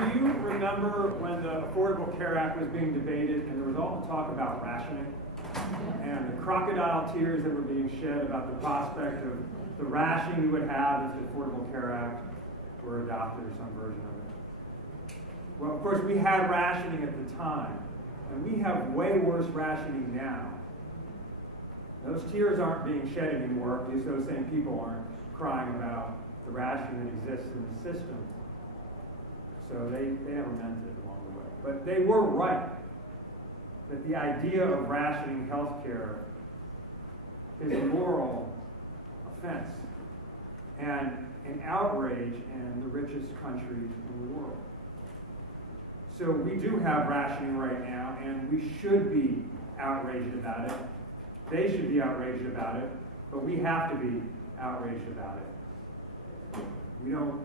do you remember when the Affordable Care Act was being debated and there was all the talk about rationing and the crocodile tears that were being shed about the prospect of the rationing we would have if the Affordable Care Act were adopted or some version of it? Well, of course, we had rationing at the time, and we have way worse rationing now. Those tears aren't being shed anymore, at least those same people aren't crying about the rationing that exists in the system. So they never meant it along the way. But they were right that the idea of rationing health care is a moral offense and an outrage in the richest country in the world. So we do have rationing right now, and we should be outraged about it. They should be outraged about it, but we have to be outraged about it. We don't.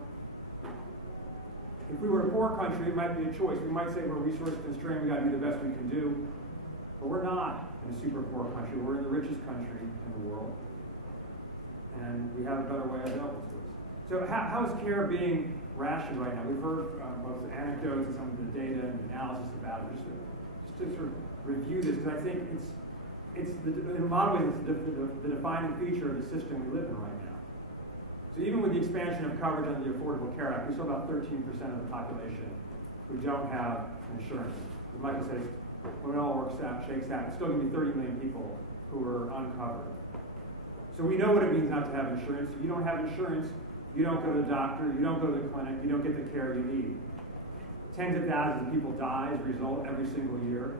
If we were a poor country, it might be a choice. We might say we're resource constrained, we got to do the best we can do. But we're not in a super poor country. We're in the richest country in the world. And we have a better way available to us. So how is care being rationed right now? We've heard both the anecdotes and some of the data and analysis about it. Just to sort of review this, because I think in a lot of ways, it's the defining feature of the system we live in right now. So even with the expansion of coverage under the Affordable Care Act, we still have about 13% of the population who don't have insurance. As Michael says, when it all works out, shakes out, it's still going to be 30 million people who are uncovered. So we know what it means not to have insurance. If you don't have insurance, you don't go to the doctor, you don't go to the clinic, you don't get the care you need. Tens of thousands of people die as a result every single year.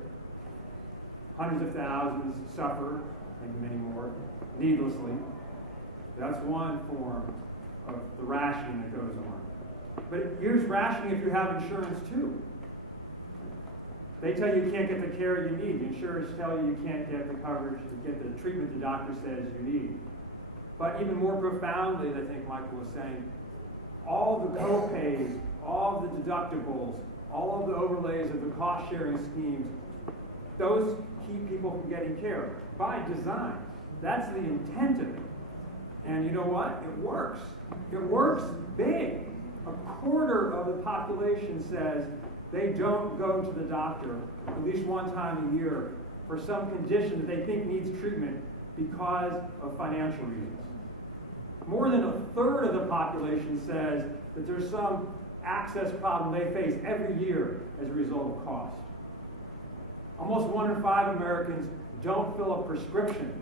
Hundreds of thousands suffer, maybe many more, needlessly. That's one form of the rationing that goes on. But here's rationing if you have insurance too. They tell you you can't get the care you need. The insurers tell you you can't get the coverage, to get the treatment the doctor says you need. But even more profoundly, I think Michael was saying, all the co-pays, all the deductibles, all of the overlays of the cost-sharing schemes, those keep people from getting care by design. That's the intent of it. And you know what? It works. It works big. A quarter of the population says they don't go to the doctor at least one time a year for some condition that they think needs treatment because of financial reasons. More than a third of the population says that there's some access problem they face every year as a result of cost. Almost 1 in 5 Americans don't fill a prescription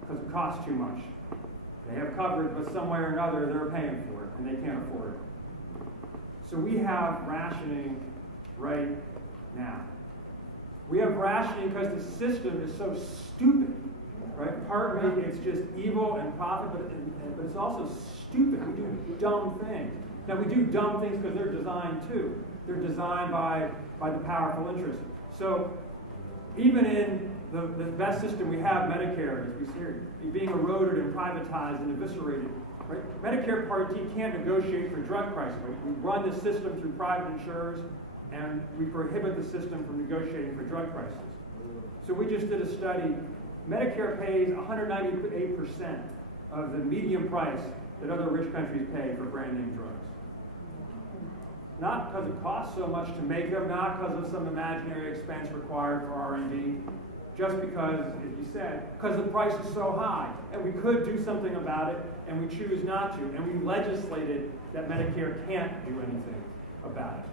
because it costs too much. They have coverage, but some way or another they're paying for it, and they can't afford it. So we have rationing right now. We have rationing because the system is so stupid, right? Partly it's just evil and profit, but it's also stupid. We do dumb things. Now we do dumb things because they're designed too. They're designed by the powerful interests. So even in the best system we have, Medicare, as we see here, being eroded and privatized and eviscerated, right? Medicare Part D can't negotiate for drug pricing. We run the system through private insurers, and we prohibit the system from negotiating for drug prices. So we just did a study. Medicare pays 198% of the median price that other rich countries pay for brand name drugs. Not because it costs so much to make them, not because of some imaginary expense required for R&D, just because, as you said, because the price is so high, and we could do something about it, and we choose not to, and we legislated that Medicare can't do anything about it.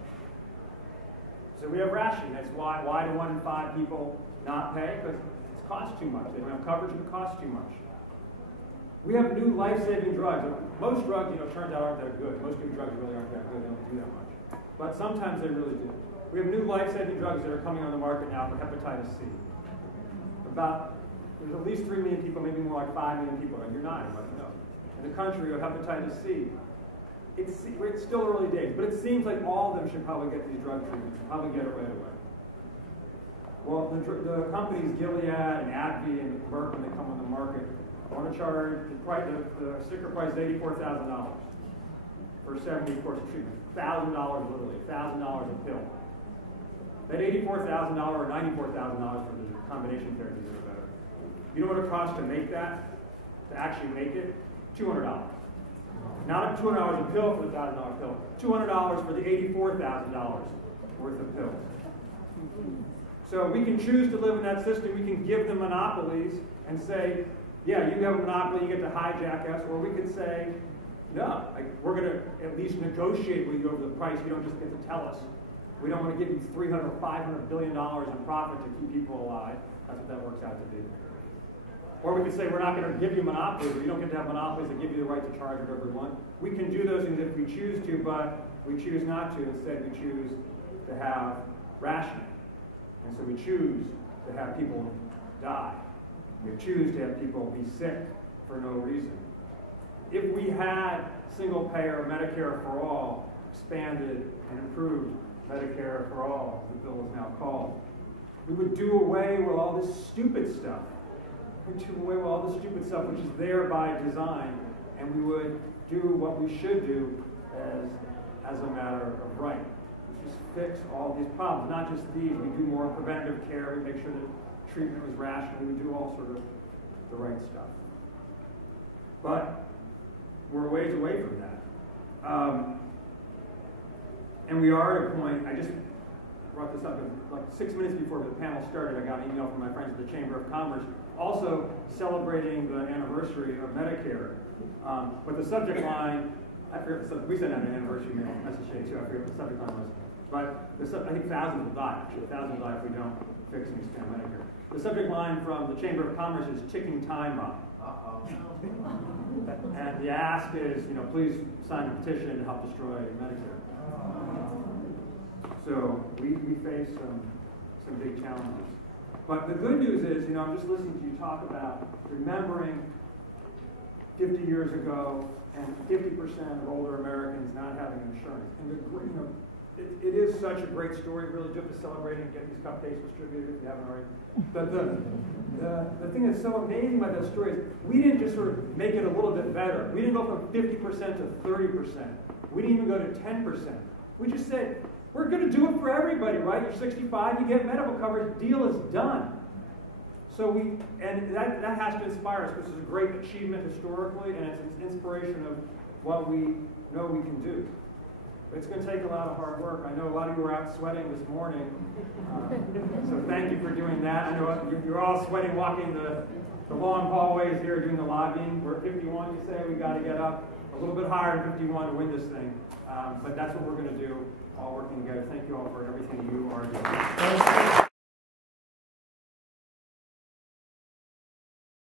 So we have rationing. That's why do 1 in 5 people not pay? Because it costs too much. They don't have coverage and it costs too much. We have new life-saving drugs. Most drugs, turns out aren't that good. Most new drugs really aren't that good. They don't do that much. But sometimes they really do. We have new life-saving drugs that are coming on the market now for hepatitis C. There's at least 3 million people, maybe more like 5 million people, and you're not, you might know, in the country of hepatitis C. It's still early days, but it seems like all of them should probably get these drug treatments, probably get it right away. Well, the companies Gilead and AbbVie and Merck, when they come on the market, want to charge the sticker price is $84,000 for a 7-week course of treatment. $1,000 literally, $1,000 a pill. That $84,000 or $94,000 for the combination therapies that are better. You know what it costs to make that? To actually make it? $200. Not $200 a pill for the $1,000 pill, $200 for the $84,000 worth of pills. So we can choose to live in that system. We can give them monopolies and say, yeah, you have a monopoly, you get to hijack us, or we could say, no, like, we're going to at least negotiate with you over the price. You don't just get to tell us. We don't want to give you $300 or $500 billion in profit to keep people alive. That's what that works out to be. Or we could say, we're not going to give you monopolies, or you don't get to have monopolies that give you the right to charge whatever we want. We can do those things if we choose to, but we choose not to. Instead, we choose to have rationing. And so we choose to have people die. We choose to have people be sick for no reason. If we had single-payer Medicare for all, expanded and improved Medicare for all, as the bill is now called, we would do away with all this stupid stuff. We'd do away with all this stupid stuff which is there by design, and we would do what we should do as a matter of right. We just fix all these problems, not just these. We do more preventative care. We make sure that treatment was rational. We do all sort of the right stuff. But we're a ways away from that. And we are at a point, I just brought this up, like 6 minutes before the panel started, I got an email from my friends at the Chamber of Commerce, also celebrating the anniversary of Medicare. But the subject line, I forget, we sent out an anniversary message today too, I forget what the subject line was. But I think thousands will die, actually. Thousands will die if we don't fix and expand Medicare. The subject line from the Chamber of Commerce is ticking time bomb. And the ask is, please sign a petition to help destroy Medicare. So we face some big challenges. But the good news is, I'm just listening to you talk about remembering 50 years ago and 50% of older Americans not having insurance. And it is such a great story. Really do have to celebrate and get these cupcakes distributed if you haven't already. But the thing that's so amazing about that story is we didn't just sort of make it a little bit better. We didn't go from 50% to 30%. We didn't even go to 10%. We just said, we're going to do it for everybody, right? You're 65, you get medical coverage, deal is done. So that has to inspire us, which is a great achievement historically, and it's an inspiration of what we know we can do. It's going to take a lot of hard work. I know a lot of you were out sweating this morning, so thank you for doing that. I know you're all sweating walking the long hallways here doing the lobbying. We're at 51, you say. We've got to get up a little bit higher than 51 to win this thing. But that's what we're going to do, all working together. Thank you all for everything you are doing.